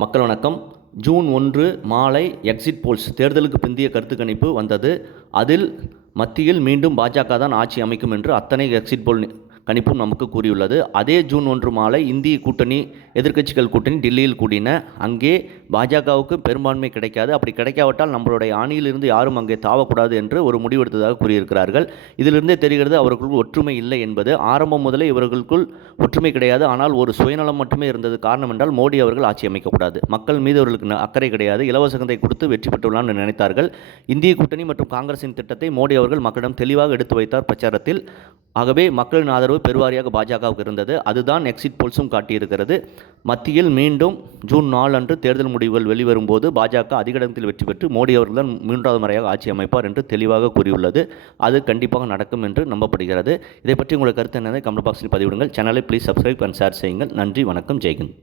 மக்கள் வணக்கம். ஜூன் 1 மாலை எக்ஸிட் போல்ஸ் தேர்தலுக்கு பிந்தைய கருத்து கணிப்பு வந்தது. அதில் மத்தியில் மீண்டும் பாஜக தான் ஆட்சி அமைக்கும் என்று அத்தனை எக்ஸிட் போல் கணிப்பும் நமக்கு கூறியுள்ளது. அதே ஜூன் 1 மாலை இந்திய கூட்டணி எதிர்க்கட்சிகள் கூட்டணி டெல்லியில் கூடின. அங்கே பாஜகவுக்கு பெரும்பான்மை கிடைக்காது. அப்படி கிடைக்காவிட்டால் நம்மளுடைய அணியிலிருந்து யாரும் அங்கே தாவக்கூடாது என்று ஒரு முடிவெடுத்ததாக கூறியிருக்கிறார்கள். இதிலிருந்தே தெரிகிறது அவர்களுக்கு ஒற்றுமை இல்லை என்பது. ஆரம்பம் முதலே இவர்களுக்குள் ஒற்றுமை கிடையாது. ஆனால் ஒரு சுயநலம் மட்டுமே இருந்தது. காரணம் என்றால் மோடி அவர்கள் ஆட்சி அமைக்கக்கூடாது, மக்கள் மீது அவர்களுக்கு அக்கறை கிடையாது, இலவசத்தை கொடுத்து வெற்றி பெற்றுள்ளார் என்று நினைத்தார்கள். இந்திய கூட்டணி மற்றும் காங்கிரசின் திட்டத்தை மோடி அவர்கள் மக்களிடம் தெளிவாக எடுத்து வைத்தார் பிரச்சாரத்தில். ஆகவே மக்களின் ஆதரவு பெருவாரியாக பாஜகவுக்கு இருந்தது. அதுதான் எக்ஸிட் போல்ஸும் காட்டியிருக்கிறது. மத்தியில் மீண்டும் ஜூன் 4 அன்று தேர்தல் முடிவுகள் வெளிவரும்போது பாஜக அதிக இடத்தில் வெற்றி பெற்று மோடி அவர்கள் தான் 3வது முறையாக ஆட்சி அமைப்பார் என்று தெளிவாக கூறியுள்ளது. அது கண்டிப்பாக நடக்கும் என்று நம்பப்படுகிறது. இதை பற்றி உங்கள் கருத்து என்னதை கமெண்ட் பாக்ஸில் பதிவிடுங்கள். சேனலை ப்ளீஸ் சப்ஸ்கிரைப் அண்ட் ஷேர் செய்யுங்கள். நன்றி, வணக்கம், ஜெய்ஹிந்த்.